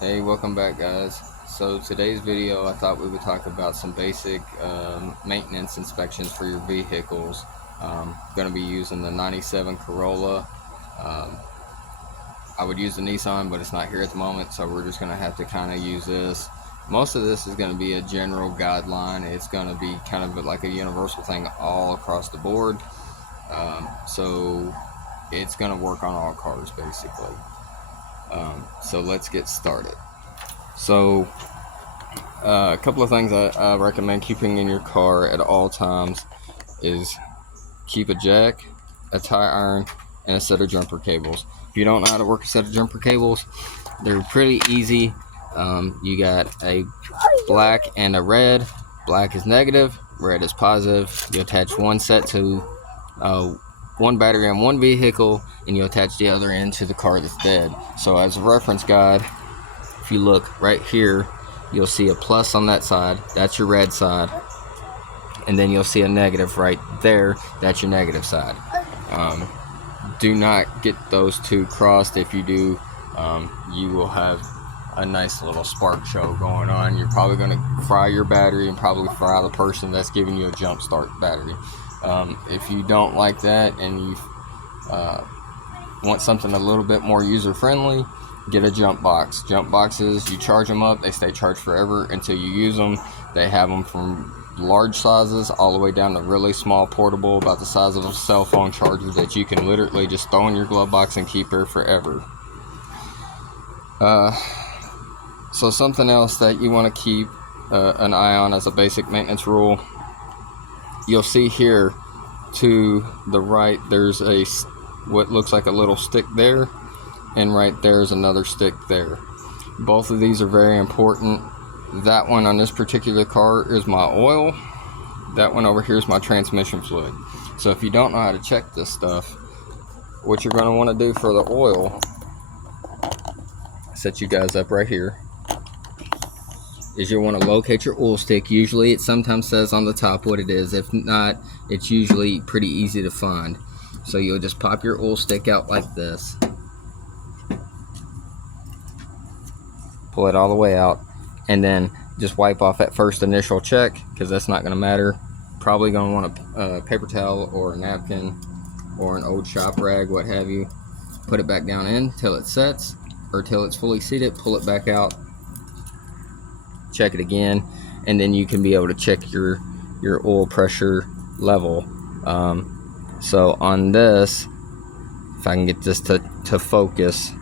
Hey, welcome back, guys. So today's video, I thought we would talk about some basic maintenance inspections for your vehicles. Going to be using the 97 Corolla. um, I would use the Nissan, but it's not here at the moment, so we're just going to have to kind of use this. Most of this is going to be a general guideline. It's going to be kind of like a universal thing all across the board. So it's going to work on all cars basically. So let's get started. So a couple of things I recommend keeping in your car at all times is keep a jack, a tie iron, and a set of jumper cables. If you don't know how to work a set of jumper cables, they're pretty easy. You got a black and a red. Black is negative, red is positive. You attach one set to one battery on one vehicle, and you attach the other end to the car that's dead. So as a reference guide, if you look right here, you'll see a plus on that side. That's your red side. And then you'll see a negative right there. That's your negative side. Do not get those two crossed. If you do, you will have a nice little spark show going on. You're probably going to fry your battery and probably fry the person that's giving you a jump start battery. If you don't like that and you want something a little bit more user friendly, get a jump box. Jump boxes, you charge them up, they stay charged forever until you use them. They have them from large sizes all the way down to really small, portable, about the size of a cell phone charger that you can literally just throw in your glove box and keep there forever. So something else that you want to keep an eye on as a basic maintenance rule, you'll see here to the right there's what looks like a little stick there, and right there is another stick there. Both of these are very important. That one on this particular car is my oil. That one over here is my transmission fluid. So if you don't know how to check this stuff, what you're going to want to do for the oil, set you guys up right here, is you want to locate your oil stick. Usually it sometimes says on the top what it is. If not, it's usually pretty easy to find. So you'll just pop your oil stick out like this, pull it all the way out, and then just wipe off that first initial check, because that's not going to matter. Probably going to want a paper towel or a napkin or an old shop rag, what have you. Put it back down in till it sets, or till it's fully seated. Pull it back out, check it again, and then you can be able to check your oil pressure level. So on this, if I can get this to focus,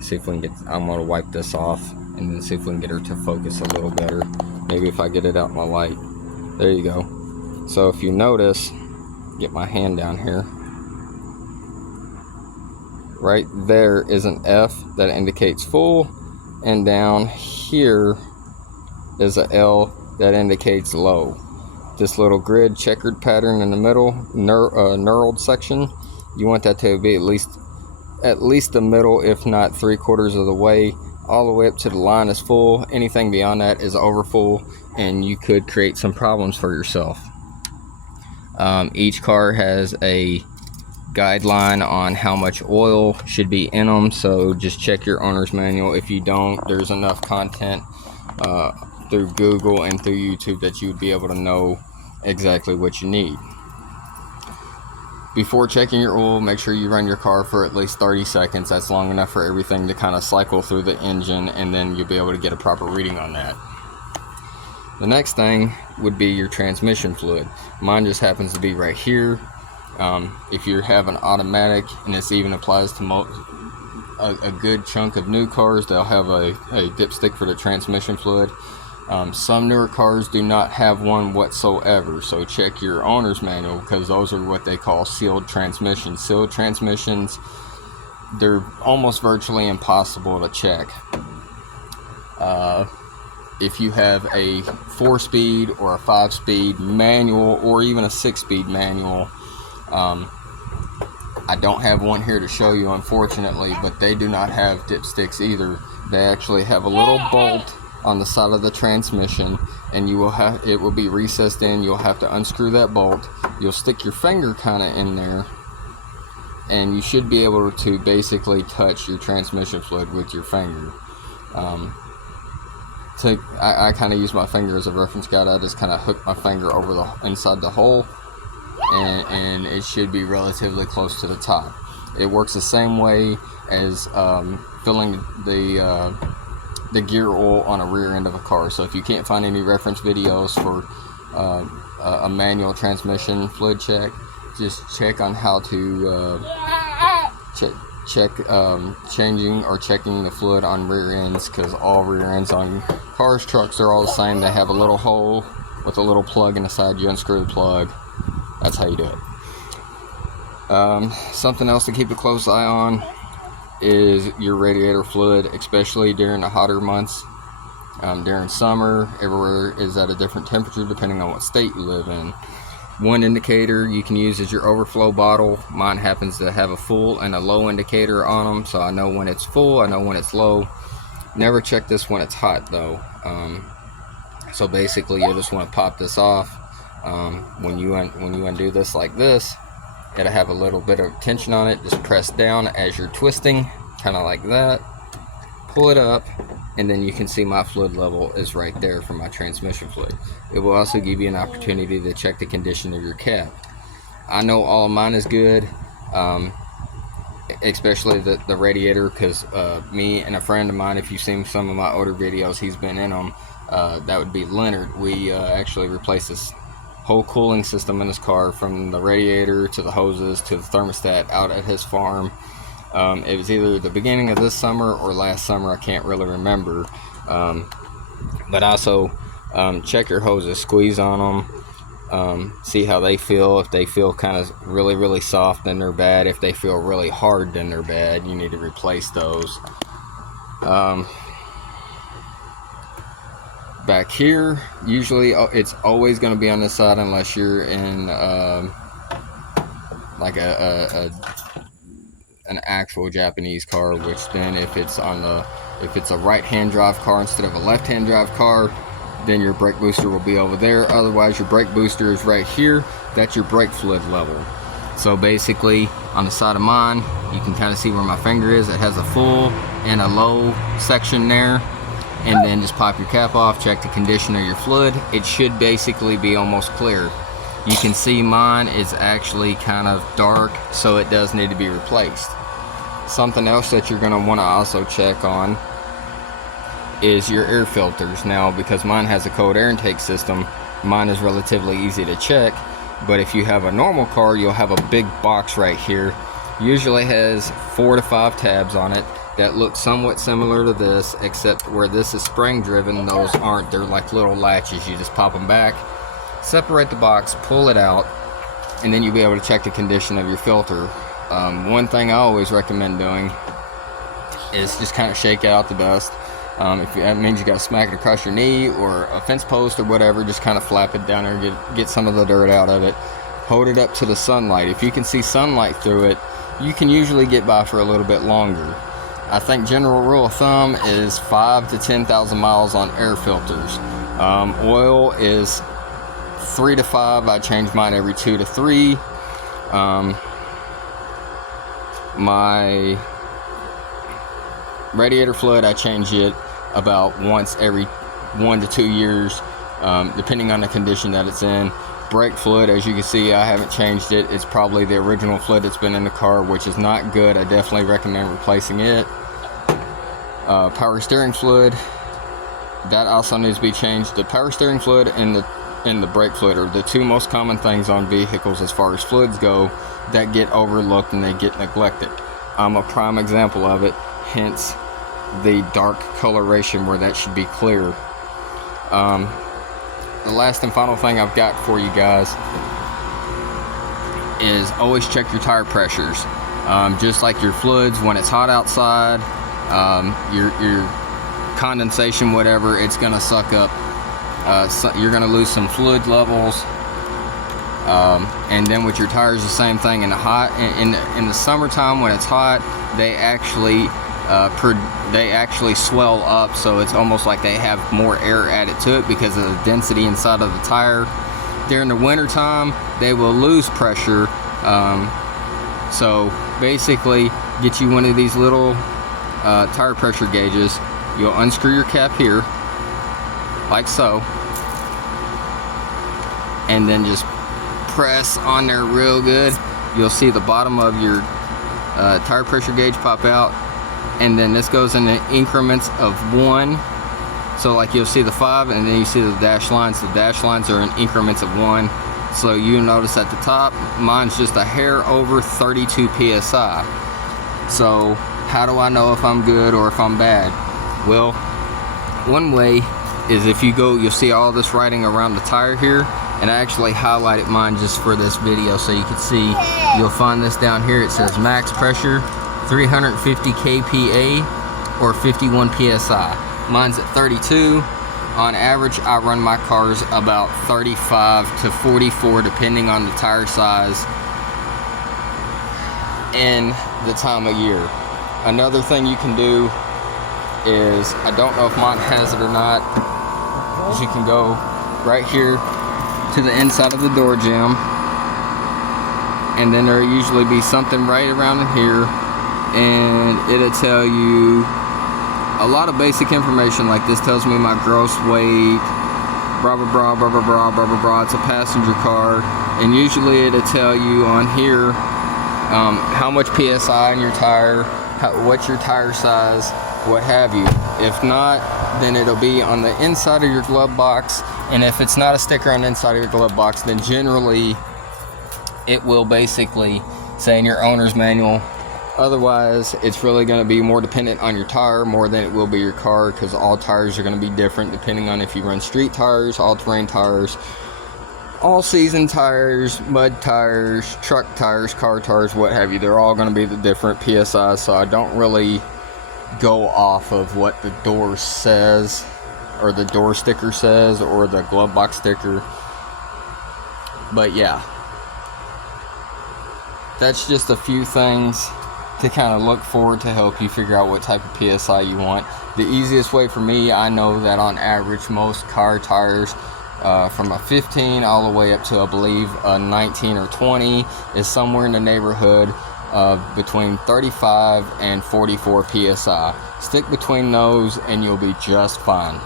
see if we can get, I'm going to wipe this off and then see if we can get her to focus a little better. Maybe if I get it out in my light. There you go. So if you notice, get my hand down here, right there is an F that indicates full, and down here is a L that indicates low. This little grid checkered pattern in the middle, knurled section, you want that to be at least the middle, if not 3/4 of the way, all the way up to the line is full. Anything beyond that is over full, and you could create some problems for yourself. Each car has a guideline on how much oil should be in them, so just check your owner's manual. If you don't, there's enough content through Google and through YouTube that you would be able to know exactly what you need. Before checking your oil, make sure you run your car for at least 30 seconds. That's long enough for everything to kind of cycle through the engine, and then you'll be able to get a proper reading on that. The next thing would be your transmission fluid. Mine just happens to be right here. If you have an automatic, and this even applies to a good chunk of new cars, they'll have a dipstick for the transmission fluid. Some newer cars do not have one whatsoever, so check your owner's manual, because those are what they call sealed transmissions. Sealed transmissions, they're almost virtually impossible to check. If you have a 4-speed or a 5-speed manual, or even a 6-speed manual, I don't have one here to show you, unfortunately, but they do not have dipsticks either. They actually have a little bolt on the side of the transmission, and it will be recessed in. You'll have to unscrew that bolt. You'll stick your finger kind of in there, and you should be able to basically touch your transmission fluid with your finger. I kind of use my finger as a reference guide. I just kind of hook my finger over the inside the hole, and it should be relatively close to the top. It works the same way as filling the gear oil on a rear end of a car. So if you can't find any reference videos for a manual transmission fluid check, just check on how to check changing or checking the fluid on rear ends, because all rear ends on cars, trucks, are all the same. They have a little hole with a little plug in the side. You unscrew the plug. That's how you do it. Something else to keep a close eye on is your radiator fluid, especially during the hotter months. During summer, everywhere is at a different temperature depending on what state you live in. One indicator you can use is your overflow bottle. Mine happens to have a full and a low indicator on them, so I know when it's full, I know when it's low. Never check this when it's hot though. So basically you just want to pop this off. When you undo this like this, it'll have a little bit of tension on it. Just press down as you're twisting, kind of like that. Pull it up, and then you can see my fluid level is right there for my transmission fluid. It will also give you an opportunity to check the condition of your cap. I know all of mine is good, especially the radiator, because me and a friend of mine, if you've seen some of my older videos, he's been in them. That would be Leonard. We actually replaced this whole cooling system in his car, from the radiator to the hoses to the thermostat, out at his farm. It was either the beginning of this summer or last summer, I can't really remember. But also check your hoses, squeeze on them, see how they feel. If they feel kind of really soft, then they're bad. If they feel really hard, then they're bad. You need to replace those. Back here, usually it's always going to be on this side unless you're in like an actual Japanese car, which then if it's a right-hand drive car instead of a left-hand drive car, then your brake booster will be over there. Otherwise, your brake booster is right here. That's your brake fluid level. So basically, on the side of mine, you can kind of see where my finger is. It has a full and a low section there. And then just pop your cap off, check the condition of your fluid. It should basically be almost clear. You can see mine is actually kind of dark, so it does need to be replaced. Something else that you're going to want to also check on is your air filters. Now, because mine has a cold air intake system, mine is relatively easy to check. But if you have a normal car, you'll have a big box right here. Usually has 4 to 5 tabs on it that look somewhat similar to this, except where this is spring driven, those aren't. They're like little latches. You just pop them back, separate the box, pull it out, and then you'll be able to check the condition of your filter. One thing I always recommend doing is just kind of shake out the dust. If that means you got to smack it across your knee or a fence post or whatever, just kind of flap it down there and get some of the dirt out of it. Hold it up to the sunlight. If you can see sunlight through it, you can usually get by for a little bit longer. I think general rule of thumb is 5 to 10,000 miles on air filters. Oil is 3 to 5. I change mine every 2 to 3. My radiator fluid, I change it about once every 1 to 2 years, depending on the condition that it's in. Brake fluid, as you can see, I haven't changed it. It's probably the original fluid that's been in the car, which is not good. I definitely recommend replacing it. Power steering fluid, that also needs to be changed. The power steering fluid and the brake fluid are the two most common things on vehicles as far as fluids go that get overlooked and they get neglected. I'm a prime example of it, hence the dark coloration where that should be clear. The last and final thing I've got for you guys is always check your tire pressures. Just like your fluids, when it's hot outside, your condensation, whatever, it's gonna suck up. You're gonna lose some fluid levels. And then with your tires, the same thing. In the summertime when it's hot, they actually swell up, so it's almost like they have more air added to it because of the density inside of the tire. During the winter time, they will lose pressure, so basically get you one of these little tire pressure gauges. You'll unscrew your cap here, like so, and then just press on there real good. You'll see the bottom of your tire pressure gauge pop out, and then this goes in increments of 1. So like you'll see the 5, and then you see the dashed lines. The dashed lines are in increments of 1. So you notice at the top, mine's just a hair over 32 psi. So how do I know if I'm good or if I'm bad? Well, one way is if you go, you'll see all this writing around the tire here, and I actually highlighted mine just for this video so you can see. You'll find this down here. It says max pressure 350 kPa or 51 psi. Mine's at 32. On average, I run my cars about 35 to 44 depending on the tire size and the time of year. Another thing you can do is, I don't know if mine has it or not, is you can go right here to the inside of the door jamb, and then there'll usually be something right around in here, and it'll tell you a lot of basic information. Like this tells me my gross weight, blah blah blah blah blah blah blah blah blah. It's a passenger car, and usually it'll tell you on here how much psi in your tire, what's your tire size, what have you. If not, then it'll be on the inside of your glove box, and if it's not a sticker on the inside of your glove box, then generally it will basically say in your owner's manual. Otherwise, it's really going to be more dependent on your tire more than it will be your car, because all tires are going to be different depending on if you run street tires, all-terrain tires, all-season tires, mud tires, truck tires, car tires, what have you. They're all going to be the different PSI, so I don't really go off of what the door says, or the door sticker says, or the glove box sticker. But yeah, that's just a few things to kind of look forward to help you figure out what type of PSI you want. The easiest way for me, I know that on average most car tires from a 15 all the way up to I believe a 19 or 20 is somewhere in the neighborhood of between 35 and 44 PSI. Stick between those and you'll be just fine.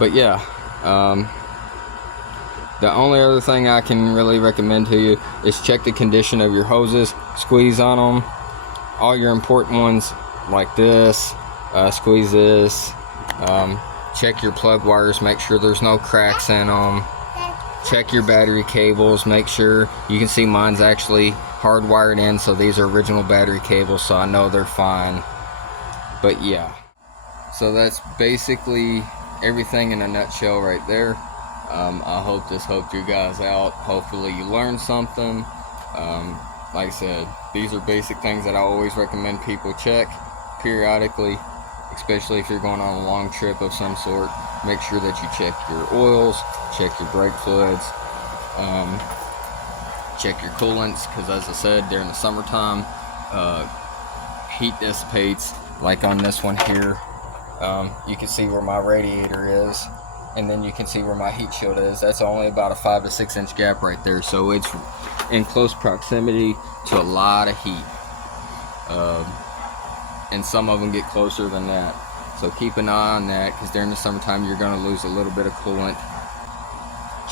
But yeah, the only other thing I can really recommend to you is check the condition of your hoses, squeeze on them, all your important ones like this, squeeze this, check your plug wires, make sure there's no cracks in them, check your battery cables, make sure, you can see mine's actually hardwired in, so these are original battery cables, so I know they're fine. But yeah, so that's basically everything in a nutshell right there. I hope this helped you guys out. Hopefully you learned something. Like I said, these are basic things that I always recommend people check periodically, especially if you're going on a long trip of some sort. Make sure that you check your oils, check your brake fluids, check your coolants, because as I said, during the summertime, heat dissipates. Like on this one here, you can see where my radiator is, and then you can see where my heat shield is. That's only about a 5 to 6 inch gap right there, so it's in close proximity to a lot of heat, and some of them get closer than that. So keep an eye on that, because during the summertime you're going to lose a little bit of coolant.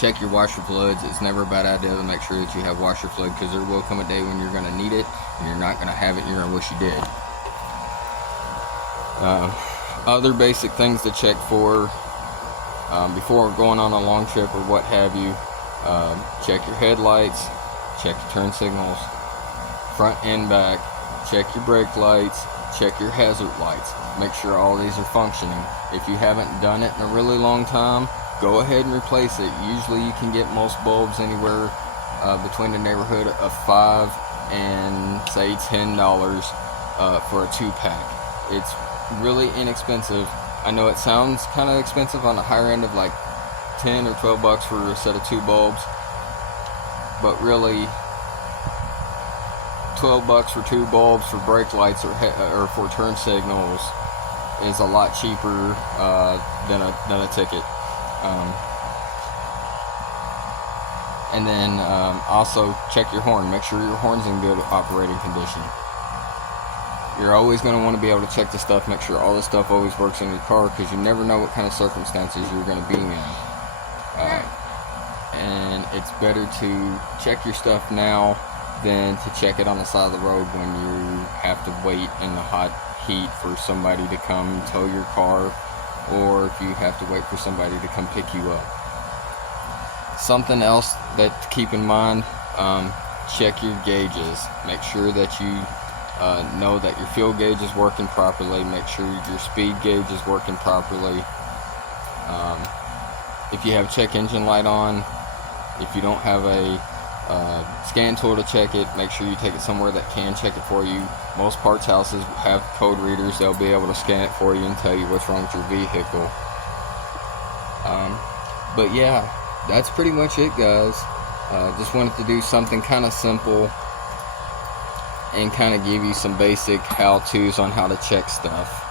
Check your washer fluids. It's never a bad idea to make sure that you have washer fluid, because there will come a day when you're going to need it and you're not going to have it and you're going to wish you did. Other basic things to check for before going on a long trip or what have you: check your headlights, check your turn signals, front and back, check your brake lights, check your hazard lights. Make sure all these are functioning. If you haven't done it in a really long time, go ahead and replace it. Usually you can get most bulbs anywhere between the neighborhood of $5 and say $10 for a 2-pack. It's really inexpensive. I know it sounds kind of expensive on the higher end of like 10 or 12 bucks for a set of 2 bulbs, but really 12 bucks for 2 bulbs for brake lights or for turn signals is a lot cheaper than a ticket. And then also check your horn. Make sure your horn's in good operating condition. You're always going to want to be able to check the stuff, make sure all the stuff always works in your car, because you never know what kind of circumstances you're going to be in. And it's better to check your stuff now than to check it on the side of the road when you have to wait in the hot heat for somebody to come tow your car, or if you have to wait for somebody to come pick you up. Something else that to keep in mind, check your gauges. Make sure that you know that your fuel gauge is working properly. Make sure your speed gauge is working properly. If you have check engine light on, if you don't have a scan tool to check it, make sure you take it somewhere that can check it for you. Most parts houses have code readers. They'll be able to scan it for you and tell you what's wrong with your vehicle. But yeah, that's pretty much it, guys. Just wanted to do something kind of simple and kind of give you some basic how-tos on how to check stuff,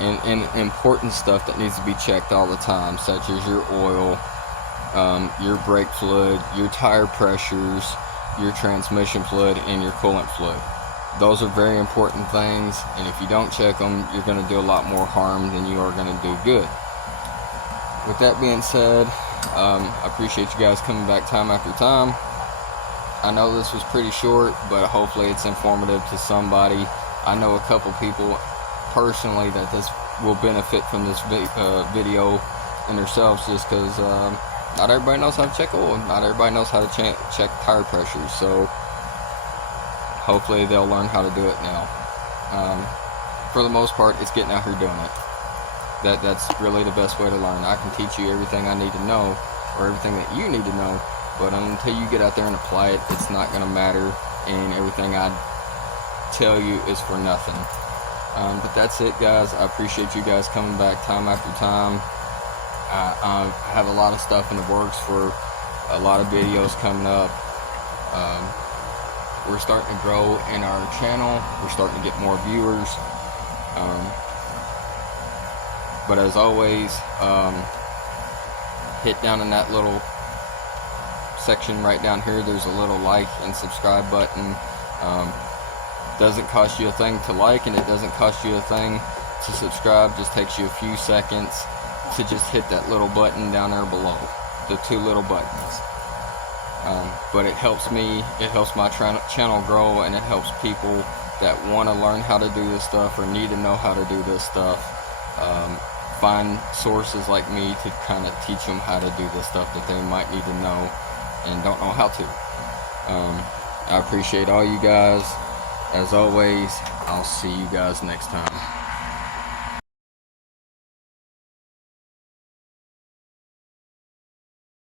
and important stuff that needs to be checked all the time, such as your oil, your brake fluid, your tire pressures, your transmission fluid, and your coolant fluid. Those are very important things, and if you don't check them, you're going to do a lot more harm than you are going to do good. With that being said, I appreciate you guys coming back time after time. I know this was pretty short, but hopefully it's informative to somebody. I know a couple people personally that this will benefit from this video and themselves, just because not everybody knows how to check oil. Not everybody knows how to check tire pressures, so hopefully they'll learn how to do it now. For the most part, it's getting out here doing it. That's really the best way to learn. I can teach you everything I need to know, or everything that you need to know, but until you get out there and apply it, it's not going to matter, and everything I tell you is for nothing. But that's it, guys. I appreciate you guys coming back time after time. I have a lot of stuff in the works for a lot of videos coming up. We're starting to grow in our channel. We're starting to get more viewers. But as always, hit down in that little section right down here. There's a little like and subscribe button. Doesn't cost you a thing to like, and it doesn't cost you a thing to subscribe. Just takes you a few seconds to just hit that little button down there below, the two little buttons. But it helps me, it helps my channel grow, and it helps people that want to learn how to do this stuff or need to know how to do this stuff, find sources like me to kind of teach them how to do this stuff that they might need to know and don't know how to. I appreciate all you guys. As always, I'll see you guys next time.